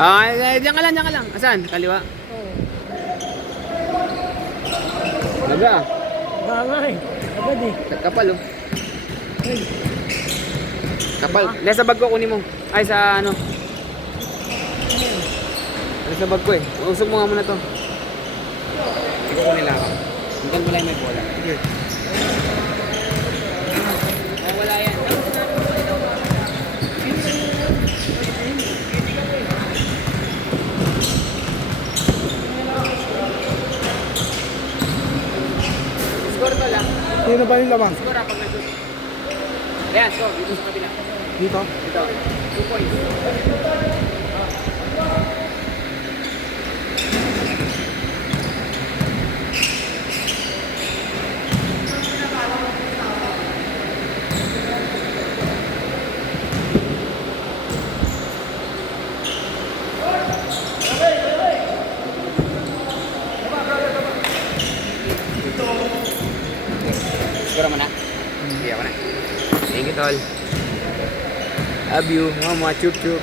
Diyan ka lang, diyan ka lang. Asan? Kaliwa? Oo. Naga. Bangay. Agad eh. Kapal oh. Kapal. Nasa bag ko kunin mo. Ay sa ano. Nasa bag ko eh. Usog mo nga muna to. Hindi ko kunin lang ako. Hanggang wala yung may bola. Sige. Ay wala yan. Score to lang. Sino ba yung lamang? Score pag nag-shoot. Ayan, score. Dito sa kabila. Dito? Dito. 2 points. Siguro mo na? Hindi ako na. Thank you, tol. Love you. Mama, chup chup.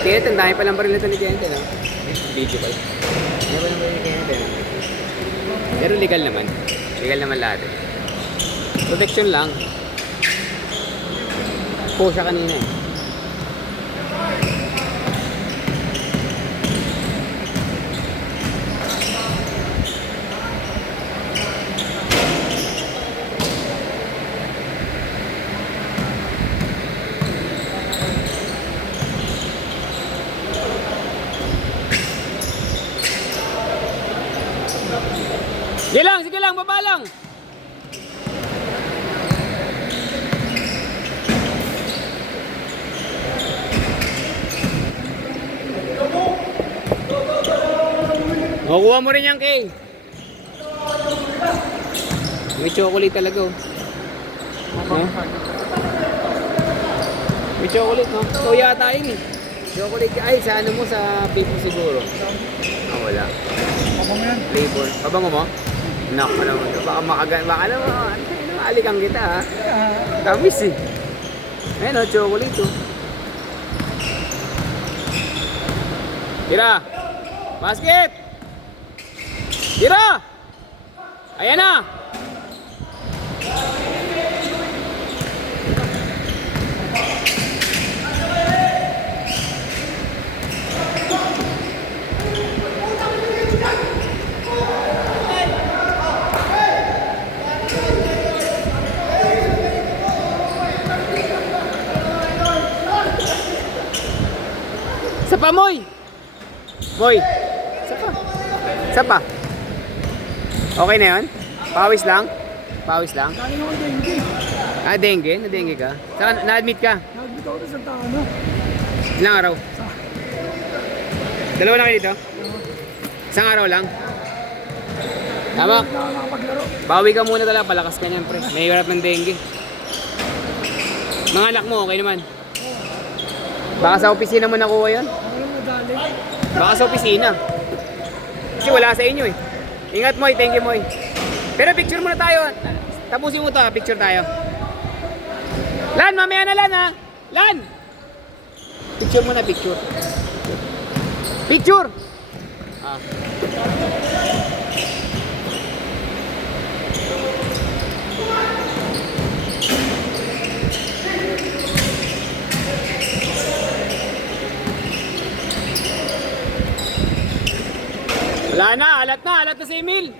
Kaya ang dami palang baril nito ni Kente, no? Video ba? Dami palang baril ni Kente, no? Pero legal naman. Legal naman lahat eh. Protection lang. Po siya kanina eh. Sige lang, baba lang. Kuha mo rin yan, Kay. May chocolate talaga, oh. No? May chocolate, no? So, yata yun, eh. Chocolate, ay, sa ano mo, sa vape mo siguro. Ah, wala. Pabango yan. Flavor. Pabango mo? Nak, alam mo, baka makagan, baka alam mo, alikang kita, ha? Tamis, eh. Ayun, oh, chocolate, oh. Tira! Basket! Tira! Ayan na! Sapa, Moy! Moy! Sapa. Okay na yun? Pawis lang? Pawis lang? Galing ako dengue. Ah, dengue? Na-dengue ka? Saan? Na-admit ka? Nag-admit ako sa Santa Ana. Ilang araw? Dalawa na kayo dito? Isang araw lang? Tama? Hindi ako nakapaglaro. Bawi ka muna talaga, palakas ka niyan, pre. May hirap ng dengue. Mga anak mo, okay naman? Baka sa opisina mo nakuha yun? Ako lang nagaling. Baka sa opisina. Kasi wala sa inyo eh. Ingat, Moy. Thank you, Moy. Pero picture muna tayo. Tapusin mo to, ha? Picture tayo. Lan, mamaya na Lan, ha? Lan! Picture muna, picture. Picture! Ah. Wala na, alat na si Emil.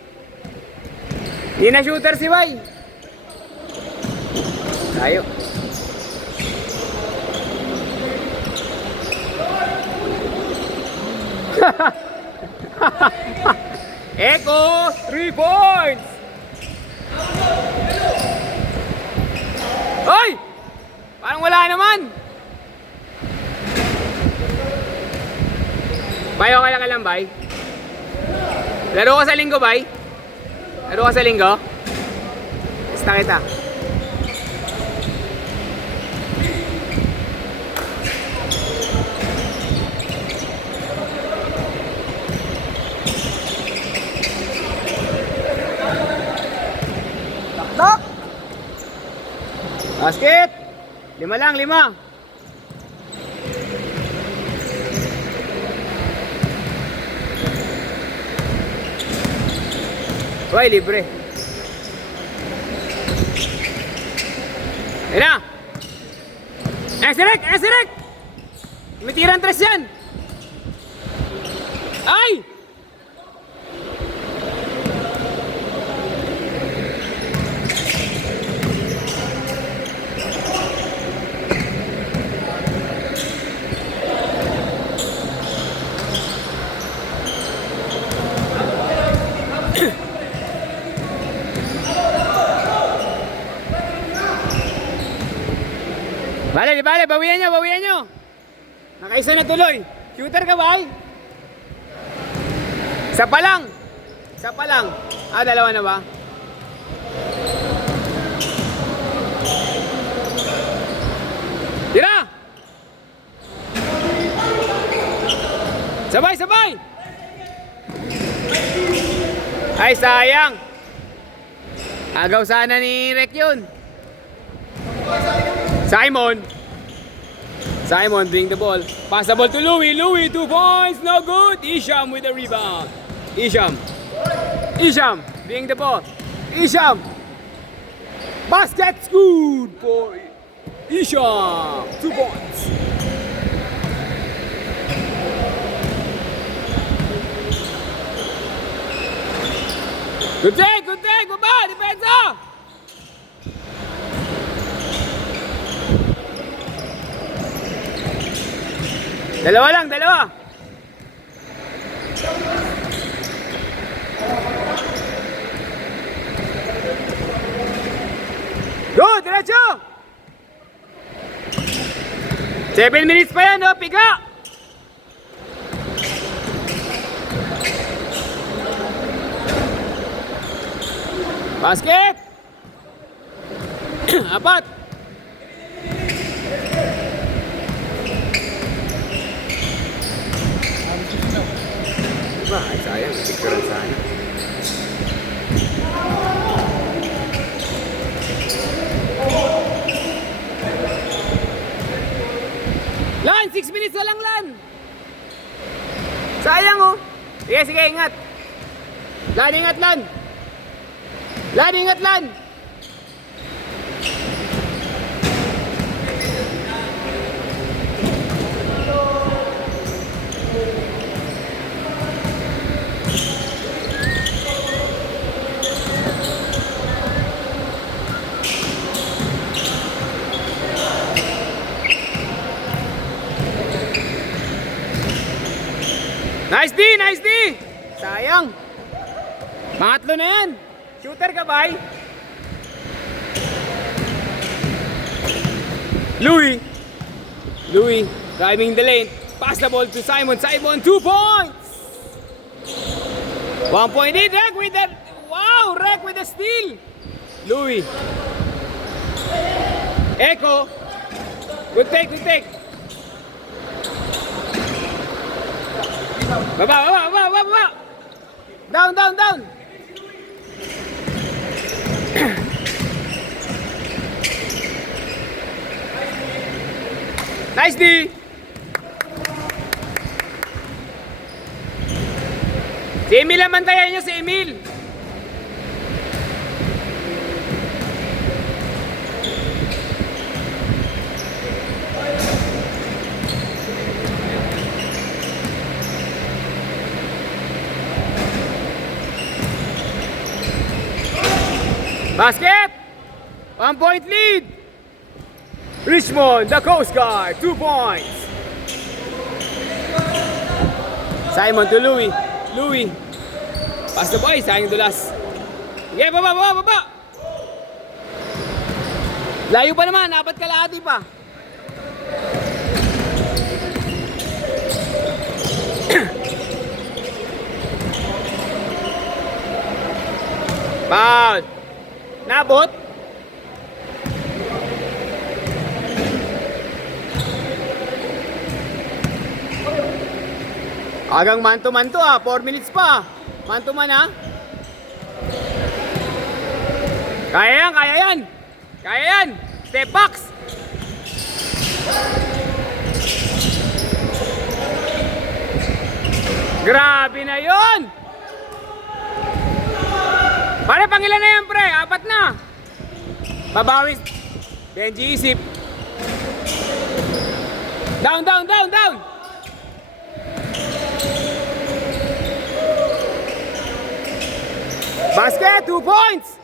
Hindi na shooter si Y. Tayo. Echo, 3 points. Hoy! Parang wala naman. Bay, okay lang ka lang, Bay? Laro ka sa linggo, Bay? Laro ka sa linggo? Basta kita. Basket! 5 5 lang, 5. Uy, libre. Ayun na. Exerek! Tumitirang 3 yan. Ay! Bale, bawian nyo. Nakaisa na tuloy. Shooter ka ba? Isa pa lang. Ah, dalawa na ba? Tira! Sabay! Ay, sayang. Agaw sana ni Rek yun. Simon bring the ball. Pass the ball to Louis. 2 points. No good. Isham with the rebound. Isham. Bring the ball. Isham. Basket's good for Isham. 2 points. Good take. Baba, depensa. Dalawa lang. Go, diretso! 7 minutes pa yan, piga! Basket! 4! Ay, sayang. Picture sana. Lan, 6 minutes na lang, Lan. Sayang, oh. Sige, ingat. Lan, ingat, Lan. Nice D! Sayang. Pangatlo na yan. Shooter ka ba? Louis driving the lane. Pass the ball to Simon. 2 points. 1 point lead. Rek with the steal. Louis. Echo. Good take. Baba. Down. Nice D. Si Emil ang mantayan nyo, si Emil. Basket! 1 point lead! Richmond, the Coast Guard, 2 points! Simon to Louis. Pass the boy, sayang dulas. Okay, baba! Layo pa naman, 4 kalahati pa. Foul! Nabot. Agang man-to-man to 4 minutes pa. Man-to-man Kaya yan. Step backs. Pangilan na yan, pre? 4 na. Babawi. Benji, isip. Down, down, down, down. Basket, 2 points.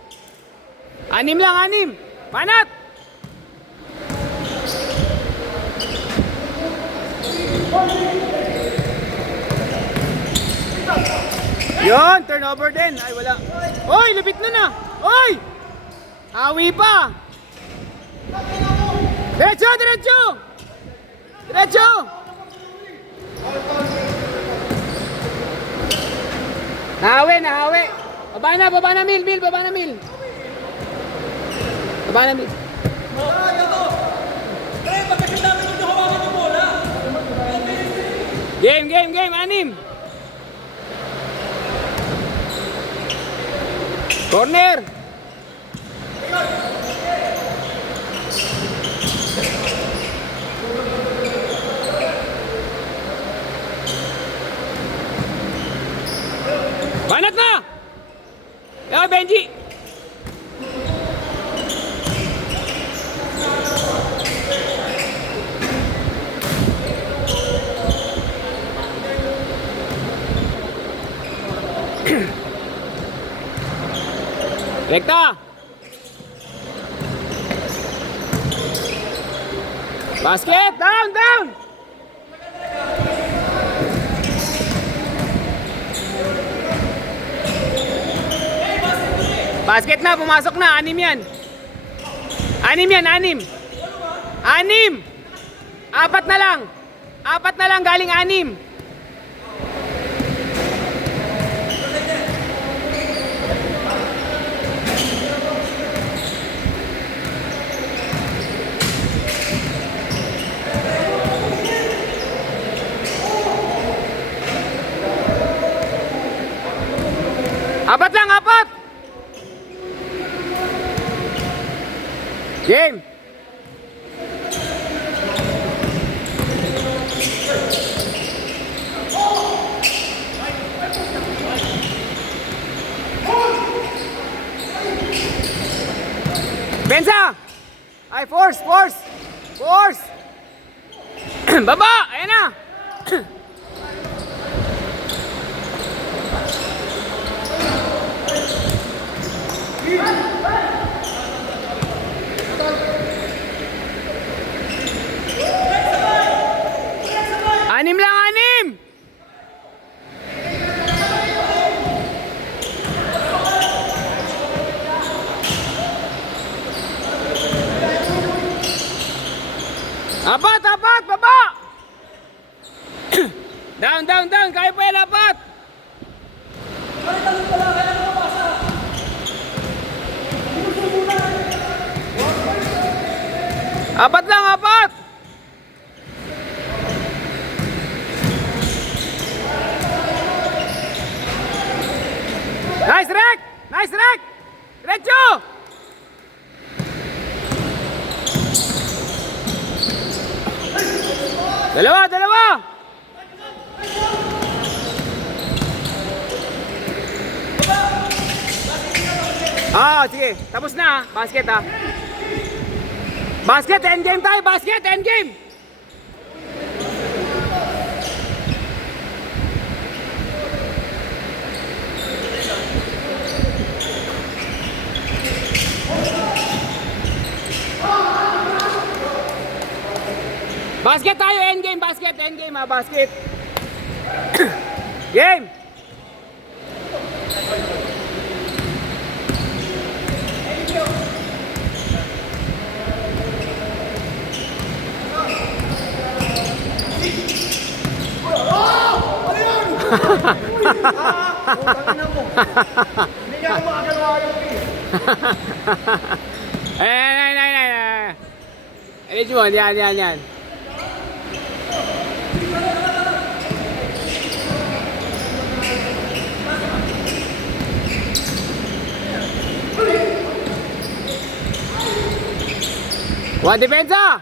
6 lang, 6. Manat. Yun, turnover din. Ay, wala. Oy, lupit na na. Oy! Hawi pa. Diretso, diretso. Diretso. Nahawi, nahawi. Baba na, Mil, baba na, Mil. Baba na, Mil. Game, game, game, 6. Corner. Banat na! Yo, Benji! Rekta! Basket! Down! Down! Basket na! Pumasok na! 6 yan! 6 yan! 6! 6! 4 na lang! 4 na lang galing 6! Apat lang, 4! Game! Benza! Ay, force! Force! Force! Baba! Ayan na! Anim lang, 6! Apat, baba! Down, down, down! Kaya pa yan, 4! Apat lang, 4! Nice rack! Nice rack! Diretso! Dalawa! Sige. Tapos na, basket ha. Basket, endgame tayo! Basket, endgame! Basket tayo, endgame, basket, endgame ha, basket. Game! Hindi niya ako makagalawa yung Ayan. Edit mo, yan. One depensa!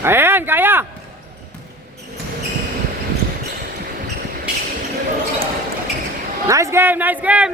Ayan, kaya! Nice game, nice game!